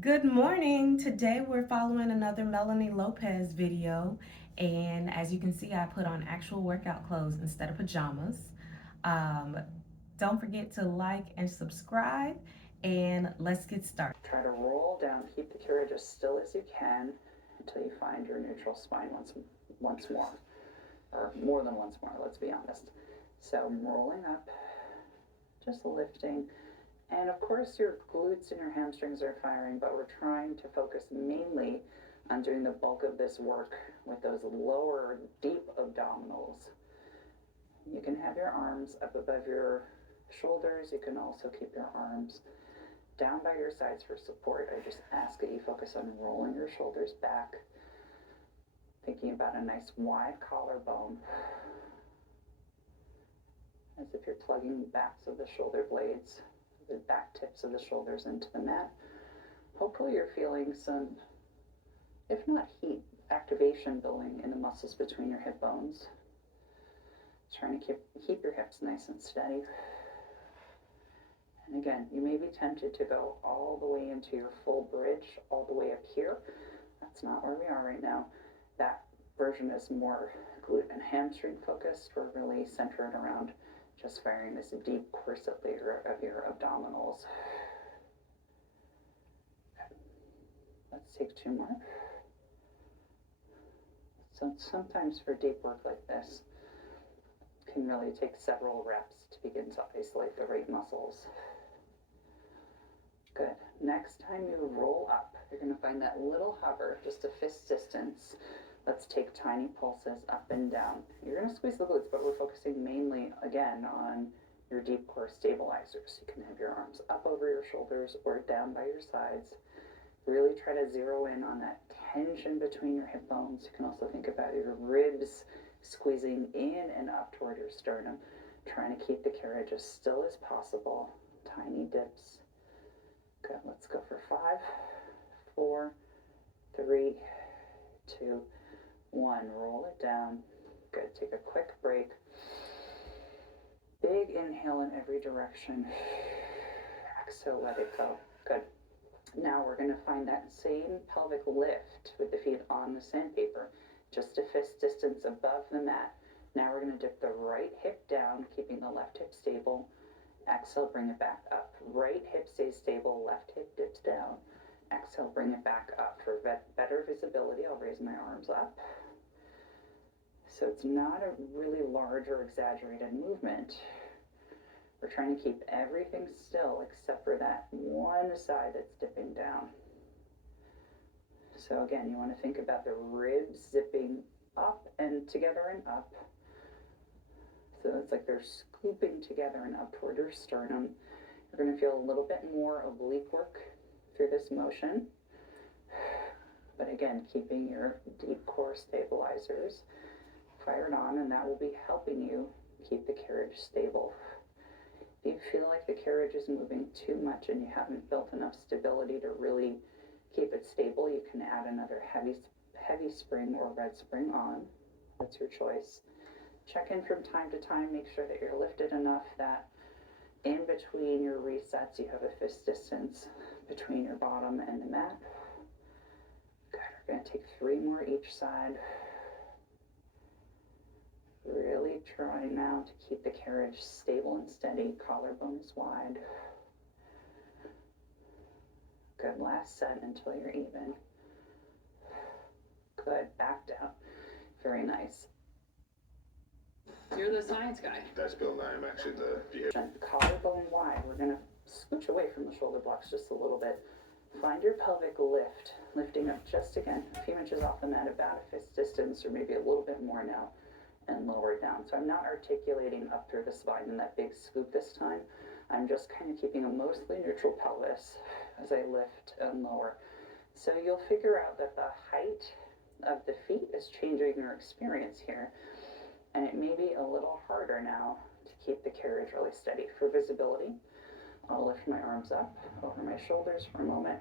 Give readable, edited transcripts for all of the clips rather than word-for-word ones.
Good morning. Today we're following another Melanie Lopez video. And as you can see, I put on actual workout clothes instead of pajamas. Um, don't forget to like and subscribe. And let's get started. Try to roll down. Keep the carriage as still as you can until you find your neutral spine once more. Or more than once more, let's be honest. So I'm rolling up, just lifting. And of course, your glutes and your hamstrings are firing, but we're trying to focus mainly on doing the bulk of this work with those lower, deep abdominals. You can have your arms up above your shoulders. You can also keep your arms down by your sides for support. I just ask that you focus on rolling your shoulders back, thinking about a nice wide collarbone, as if you're plugging the backs of the shoulder blades, the back tips of the shoulders into the mat. Hopefully you're feeling some, if not heat, activation building in the muscles between your hip bones. Trying to keep your hips nice and steady. And again, you may be tempted to go all the way into your full bridge, all the way up here. That's not where we are right now. That version is more glute and hamstring focused. We're really centered around just firing this deep corset layer of your abdominals. Let's take two more. So sometimes for deep work like this, it can really take several reps to begin to isolate the right muscles. Good. Next time you roll up, you're going to find that little hover, just a fist distance. Let's take tiny pulses up and down. You're going to squeeze the glutes, but we're focusing mainly, again, on your deep core stabilizers. You can have your arms up over your shoulders or down by your sides. Really try to zero in on that tension between your hip bones. You can also think about your ribs squeezing in and up toward your sternum, trying to keep the carriage as still as possible. Tiny dips. Good. Let's go for 5, 4, 3, 2, 1. Roll it down. Good. Take a quick break. Big inhale in every direction. Exhale, let it go. Good. Now we're going to find that same pelvic lift with the feet on the sandpaper, just a fist distance above the mat. Now we're going to dip the right hip down, keeping the left hip stable. Exhale, bring it back up. Right hip stays stable, left hip dips down. Exhale, bring it back up. For better visibility, I'll raise my arms up. So it's not a really large or exaggerated movement. We're trying to keep everything still except for that one side that's dipping down. So again, you want to think about the ribs zipping up and together and up. So it's like they're scooping together and up toward your sternum. You're going to feel a little bit more oblique work through this motion. But again, keeping your deep core stabilizers fired on, and that will be helping you keep the carriage stable. If you feel like the carriage is moving too much and you haven't built enough stability to really keep it stable, you can add another heavy spring or red spring on. That's your choice. Check in from time to time, make sure that you're lifted enough that in between your resets you have a fist distance between your bottom and the mat. Good. We're going to take 3 more each side. Really try now to keep the carriage stable and steady. Collarbone is wide. Good. Last set until you're even. Good. Back down. Very nice. You're the science guy. That's Bill Nye. I'm actually the behavior. Collarbone wide. We're going to scooch away from the shoulder blocks just a little bit. Find your pelvic lift. Lifting up just again a few inches off the mat, about a fist distance or maybe a little bit more now, and lower it down. So I'm not articulating up through the spine in that big scoop this time. I'm just kind of keeping a mostly neutral pelvis as I lift and lower. So you'll figure out that the height of the feet is changing your experience here. And it may be a little harder now to keep the carriage really steady. For visibility, I'll lift my arms up over my shoulders for a moment.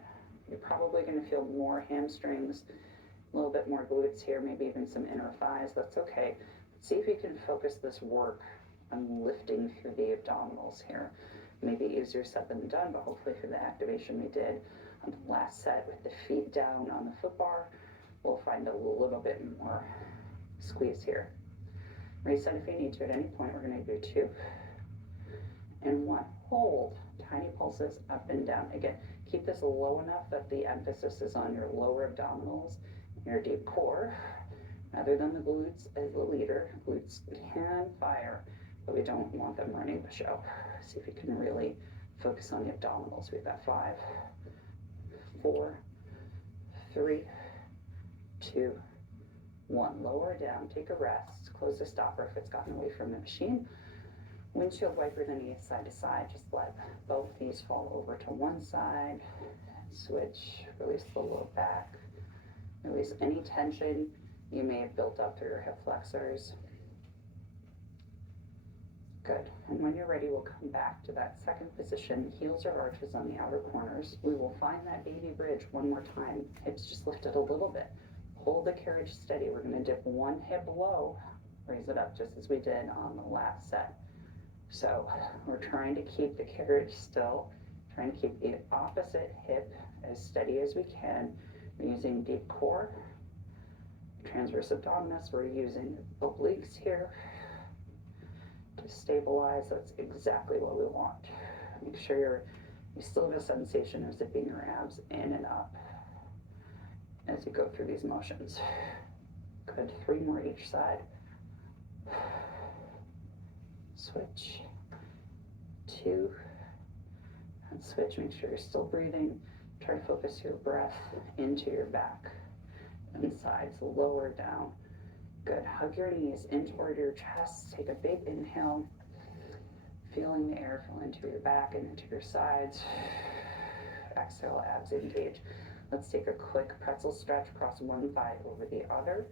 You're probably going to feel more hamstrings, a little bit more glutes here, maybe even some inner thighs. That's okay. See if you can focus this work on lifting through the abdominals here. Maybe easier said than done, but hopefully through the activation we did, On the last set with the feet down on the foot bar, we'll find a little bit more squeeze here. Reset if you need to at any point. We're going to do 2 and 1. Hold. Tiny pulses up and down. Again, keep this low enough that the emphasis is on your lower abdominals, your deep core, rather than the glutes as the leader. Glutes can fire, but we don't want them running the show. See if you can really focus on the abdominals. We've got 5, 4, 3, 2, 1. Lower down, take a rest, close the stopper if it's gotten away from the machine. Windshield wiper the knees side to side, just let both knees fall over to one side. Switch, release the low back, release any tension you may have built up through your hip flexors. Good. And when you're ready, we'll come back to that second position, heels or arches on the outer corners. We will find that baby bridge one more time. Hips just lifted a little bit. Hold the carriage steady. We're going to dip one hip low, raise it up just as we did on the last set. So we're trying to keep the carriage still, trying to keep the opposite hip as steady as we can. We're using deep core, transverse abdominis. We're using obliques here to stabilize. That's exactly what we want. Make sure you still have a sensation of zipping your abs in and up as you go through these motions. Good. 3 more each side. Switch. 2 and switch. Make sure you're still breathing. Try to focus your breath into your back and sides, lower down. Good. Hug your knees in toward your chest. Take a big inhale, feeling the air fill into your back and into your sides. Exhale, abs engage. Let's take a quick pretzel stretch across one thigh over the other.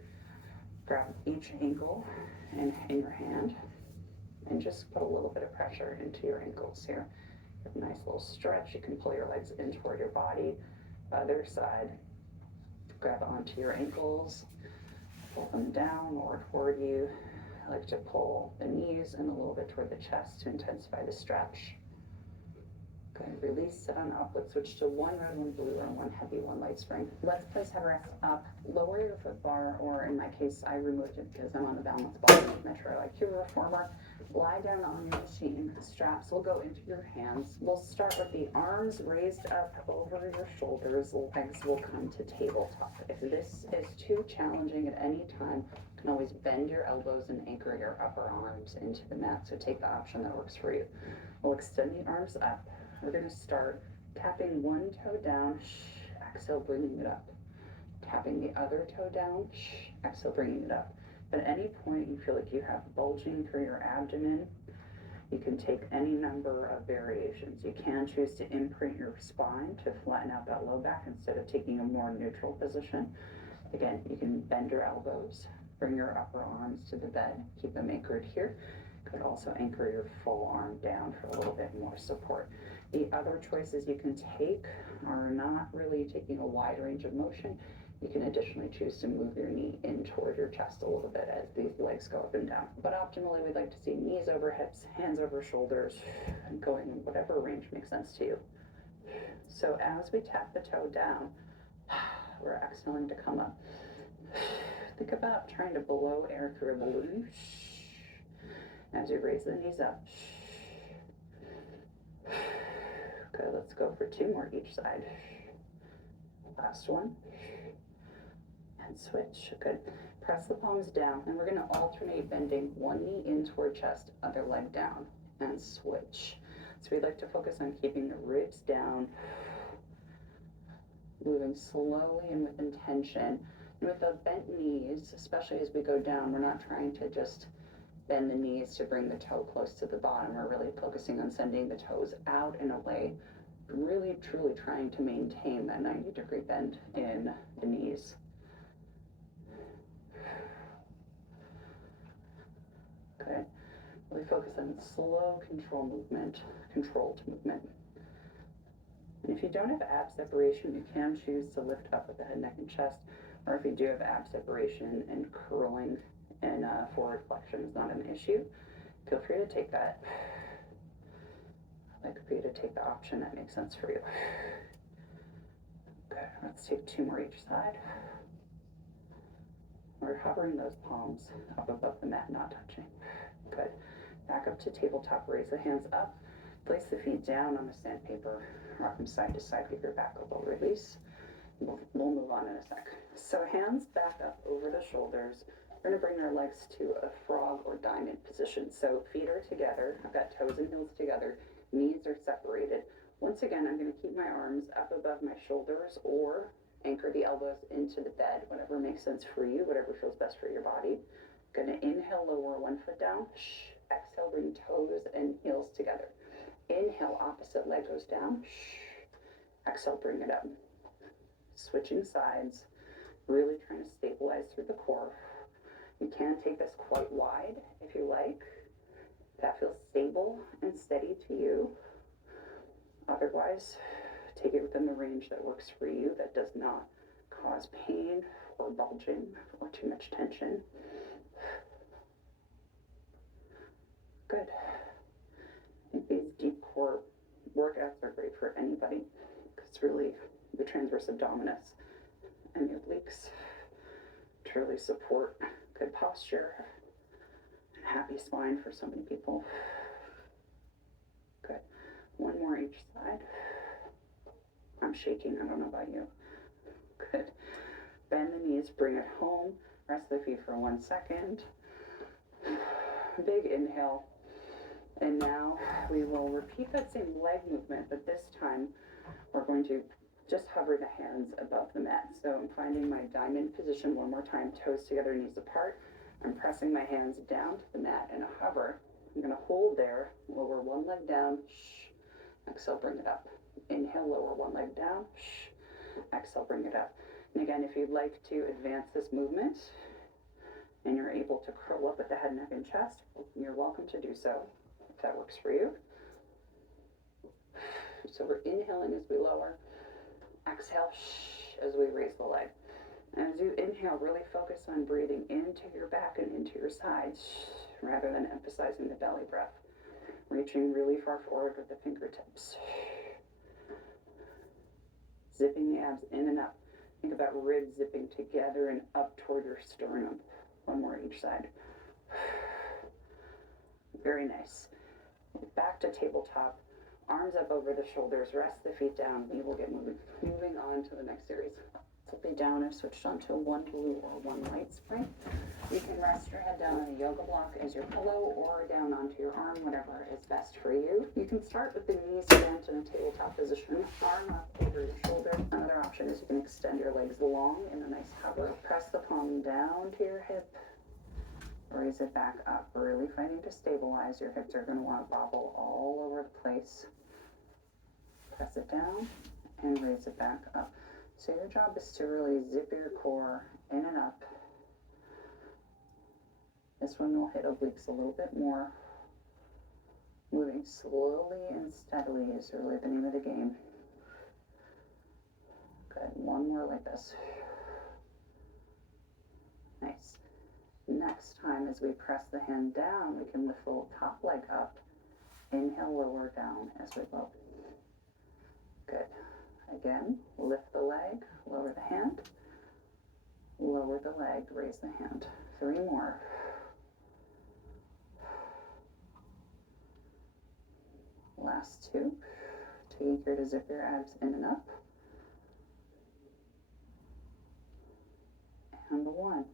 Grab each ankle in your hand and just put a little bit of pressure into your ankles here. Have a nice little stretch. You can pull your legs in toward your body. Other side. Grab onto your ankles, pull them down or toward you. I like to pull the knees and a little bit toward the chest to intensify the stretch. Good. Release, sit on up. Let's switch to 1 red, 1 blue, or 1 heavy, 1 light spring. Let's place headrest up. Lower your foot bar, or in my case, I removed it because I'm on the balance bar. Make sure I like your reformer. Lie down on your machine. Straps will go into your hands. We'll start with the arms raised up over your shoulders. Legs will come to tabletop. If this is too challenging at any time, you can always bend your elbows and anchor your upper arms into the mat. So take the option that works for you. We'll extend the arms up. We're going to start tapping one toe down, exhale, bringing it up. Tapping the other toe down, exhale, bringing it up. At any point you feel like you have bulging through your abdomen, you can take any number of variations. You can choose to imprint your spine to flatten out that low back instead of taking a more neutral position. Again, you can bend your elbows, bring your upper arms to the bed, keep them anchored here. Could also anchor your full arm down for a little bit more support. The other choices you can take are not really taking a wide range of motion. You can additionally choose to move your knee in toward your chest a little bit as these legs go up and down. But optimally, we'd like to see knees over hips, hands over shoulders, and going in whatever range makes sense to you. So as we tap the toe down, we're exhaling to come up. Think about trying to blow air through a balloon. As you raise the knees up. Good, let's go for 2 more each side. Last one. And switch. Good. Press the palms down, and we're going to alternate bending one knee in toward chest, other leg down, and switch. So we'd like to focus on keeping the ribs down, moving slowly and with intention. And with the bent knees, especially as we go down, we're not trying to just bend the knees to bring the toe close to the bottom. We're really focusing on sending the toes out and away, really truly trying to maintain that 90-degree bend in the knees. Good. Really focus on slow controlled movement. And if you don't have ab separation, you can choose to lift up with the head, neck, and chest. Or if you do have ab separation and curling and forward flexion is not an issue, feel free to take that. I'd like for you to take the option that makes sense for you. Let's take 2 more each side. We're hovering those palms up above the mat, not touching. Good. Back up to tabletop, raise the hands up, place the feet down on the sandpaper, rock them side to side, give your back a little release. We'll move on in a sec. So hands back up over the shoulders. We're gonna bring our legs to a frog or diamond position. So feet are together, I've got toes and heels together, knees are separated. Once again, I'm gonna keep my arms up above my shoulders or anchor the elbows into the bed, whatever makes sense for you, whatever feels best for your body. Gonna inhale, lower one foot down. Exhale, bring toes and heels together. Inhale, opposite leg goes down. Exhale, bring it up. Switching sides, really trying to stabilize through the core. You can take this quite wide if you like. That feels stable and steady to you. Otherwise, take it within the range that works for you, that does not cause pain or bulging or too much tension. Good. I think these deep core workouts are great for anybody because really the transverse abdominis and the obliques to really support good posture and happy spine for so many people. Good. 1 more each side. I'm shaking, I don't know about you. Good. Bend the knees, bring it home. Rest the feet for 1 second. Big inhale. And now we will repeat that same leg movement, but this time we're going to just hover the hands above the mat. So I'm finding my diamond position 1 more time, toes together, knees apart. I'm pressing my hands down to the mat in a hover. I'm gonna hold there, lower 1 leg down, exhale, bring it up. Inhale, lower 1 leg down, exhale, bring it up. And again, if you'd like to advance this movement and you're able to curl up at the head, neck, and chest, you're welcome to do so, if that works for you. So we're inhaling as we lower, exhale as we raise the leg. And as you inhale, really focus on breathing into your back and into your sides rather than emphasizing the belly breath. Reaching really far forward with the fingertips. Zipping the abs in and up. Think about ribs zipping together and up toward your sternum. 1 more each side. Very nice. Back to tabletop. Arms up over the shoulders. Rest the feet down. We will get moving on to the next series. Flip it down. I've switched on to 1 blue or 1 light spring. You can rest your head down on a yoga block as your pillow or down onto your arm, whatever is best for you. You can start with the knees bent in a tabletop position, arm up over your shoulder. Another option is you can extend your legs long in a nice hover. Press the palm down to your hip. Raise it back up. Really fighting to stabilize. Your hips are going to want to bobble all over the place. Press it down and raise it back up. So your job is to really zip your core in and up. This one will hit obliques a little bit more. Moving slowly and steadily is really the name of the game. Good. 1 more like this. Nice. Next time, as we press the hand down, we can lift the top leg up. Inhale, lower down as we go. Good. Again, lift the leg, lower the hand. Lower the leg, raise the hand. 3 more. Last 2. Taking care to zip your abs in and up. And 1.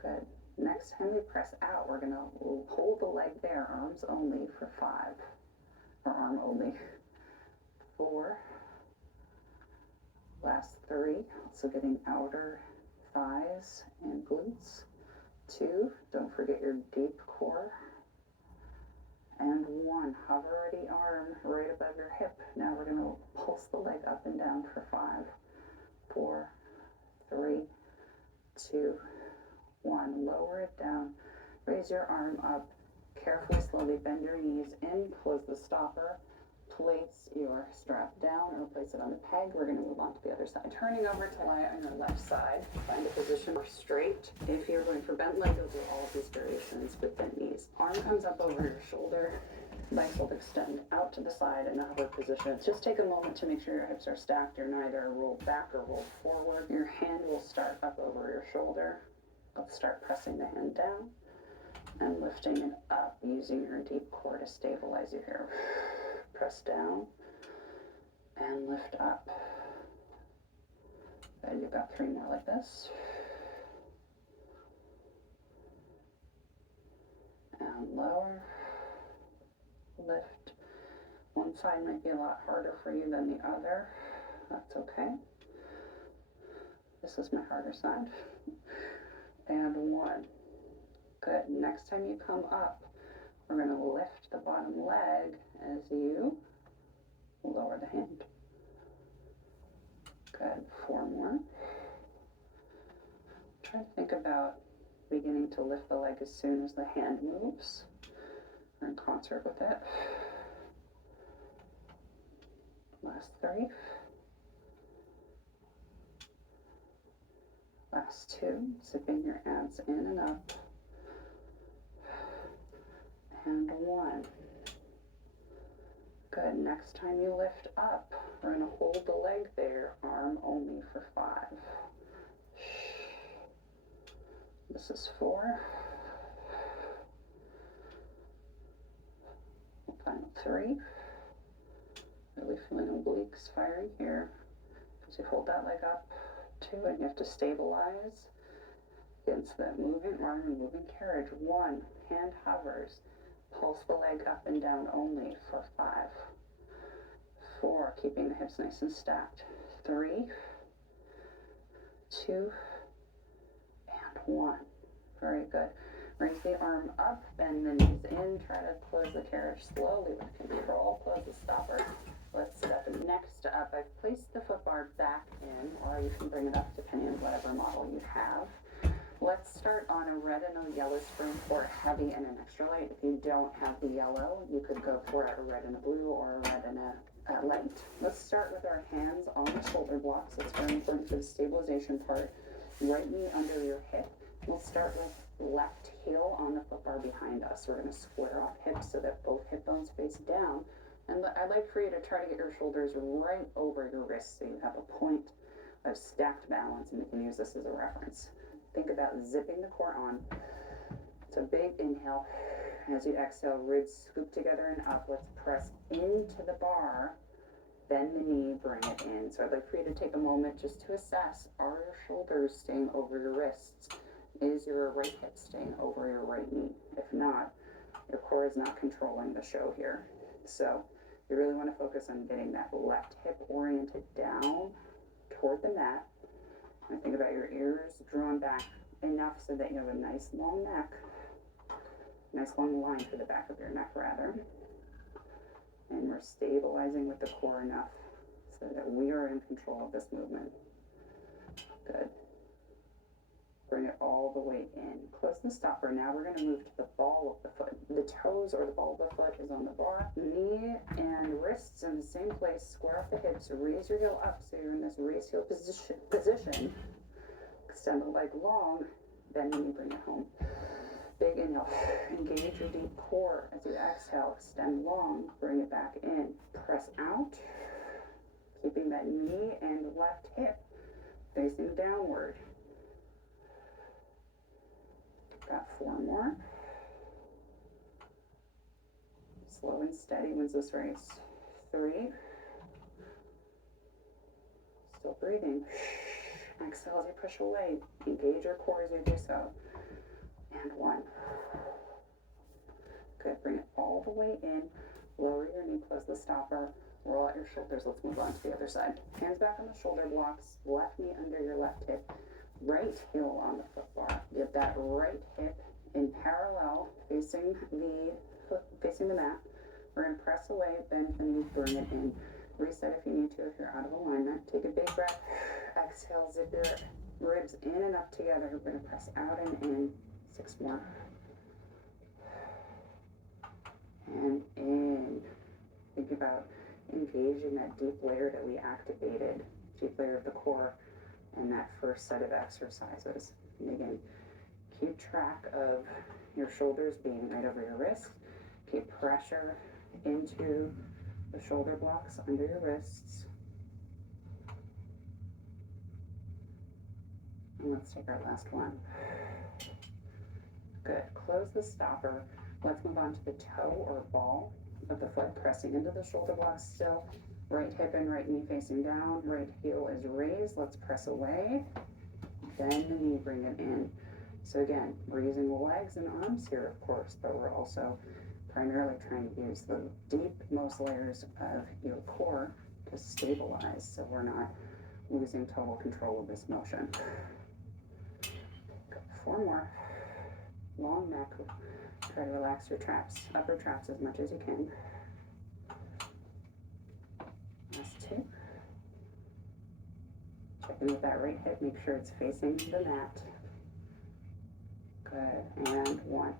Good. Next time we press out, we're going to hold the leg there, arms only for 5. Or arm only. 4. Last 3. Also getting outer thighs and glutes. 2. Don't forget your deep core. And 1, hover the arm right above your hip. Now we're going to pulse the leg up and down for 5, 4, 3, 2, 1. Lower it down. Raise your arm up. Carefully, slowly bend your knees in. Close the stopper. Place your strap down or place it on the peg. We're going to move on to the other side. Turning over to lie on your left side. Find a position for straight. If you're going for bent leg, you'll do all of these variations with bent knees. Arm comes up over your shoulder. Legs will extend out to the side in a hover position. Just take a moment to make sure your hips are stacked. You're neither rolled back or rolled forward. Your hand will start up over your shoulder. Let's start pressing the hand down and lifting it up, using your deep core to stabilize you here. Press down and lift up. Good, you've got 3 more like this. And lower, lift. One side might be a lot harder for you than the other. That's okay. This is my harder side. And 1. Good. Next time you come up, we're going to lift the bottom leg as you lower the hand. Good. 4 more. Try to think about beginning to lift the leg as soon as the hand moves, or in concert with it. Last 3. Last 2. Zipping your abs in and up. And 1. Good. Next time you lift up, we're going to hold the leg there, arm only for 5. This is 4. Final 3. Really feeling obliques firing here. As you hold that leg up, 2, and you have to stabilize against that moving arm and moving carriage. 1, hand hovers. Pulse the leg up and down only for 5. 4, keeping the hips nice and stacked. 3, 2, and 1. Very good. Raise the arm up, bend the knees in, try to close the carriage slowly with control. Close the stopper. Let's step next up. I've placed the foot bar back in, or you can bring it up depending on whatever model you have. Let's start on a red and a yellow spring for heavy and an extra light. If you don't have the yellow, you could go for a red and a blue or a red and a light. Let's start with our hands on the shoulder blocks. It's very important for the stabilization part. Right knee under your hip. We'll start with left heel on the foot bar behind us. We're going to square off hips so that both hip bones face down. And I'd like for you to try to get your shoulders right over your wrists so you have a point of stacked balance, and we can use this as a reference. Think about zipping the core on. It's a big inhale. As you exhale, ribs scoop together and up. Let's press into the bar. Bend the knee, bring it in. So I'd like for you to take a moment just to assess, are your shoulders staying over your wrists? Is your right hip staying over your right knee? If not, your core is not controlling the show here. So you really want to focus on getting that left hip oriented down toward the mat. And think about your ears drawn back enough so that you have a nice long neck, nice long line through the back of your neck rather. And we're stabilizing with the core enough so that we are in control of this movement. Good. Bring it all the way in. Close the stopper. Now we're going to move to the ball of the foot. The toes or the ball of the foot is on the bar. Knee and wrists in the same place. Square off the hips. Raise your heel up so you're in this raised heel position. Extend the leg long. Bend the knee, bring it home. Big inhale. Engage your deep core as you exhale. Extend long. Bring it back in. Press out. Keeping that knee and left hip facing downward. Got 4 more. Slow and steady wins this race. 3. Still breathing. Exhale as you push away. Engage your core as you do so. And 1. Good. Bring it all the way in. Lower your knee. Close the stopper. Roll out your shoulders. Let's move on to the other side. Hands back on the shoulder blocks. Left knee under your left hip. Right heel on the foot bar. Get that right hip in parallel facing the mat. We're going to press away, bend the knee, bring it in. Reset if you need to if you're out of alignment. Take a big breath. Exhale, zip your ribs in and up together. We're going to press out and in. 6 more. And in. Think about engaging that deep layer that we activated, deep layer of the core, and that first set of exercises. And again, keep track of your shoulders being right over your wrist. Keep pressure into the shoulder blocks under your wrists. And let's take our last one. Good. Close the stopper. Let's move on to the toe or ball of the foot, pressing into the shoulder blocks still. Right hip and right knee facing down. Right heel is raised. Let's press away. Bend the knee, bring it in. So again, we're using the legs and arms here, of course, but we're also primarily trying to use the deepmost layers of your core to stabilize, so we're not losing total control of this motion. Good. 4 more. Long neck. Try to relax your traps, upper traps as much as you can. Last 2. Check in with that right hip, make sure it's facing the mat. Good, and 1.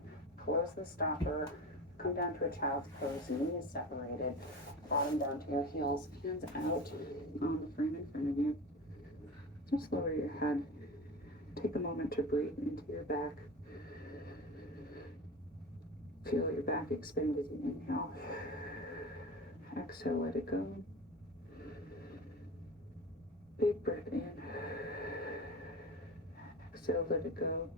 Close the stopper, come down to a child's pose, knees separated, bottom down to your heels, hands out on the frame in front of you. Just lower your head. Take a moment to breathe into your back. Feel your back expand as you inhale. Exhale, let it go. Big breath in. Exhale, let it go.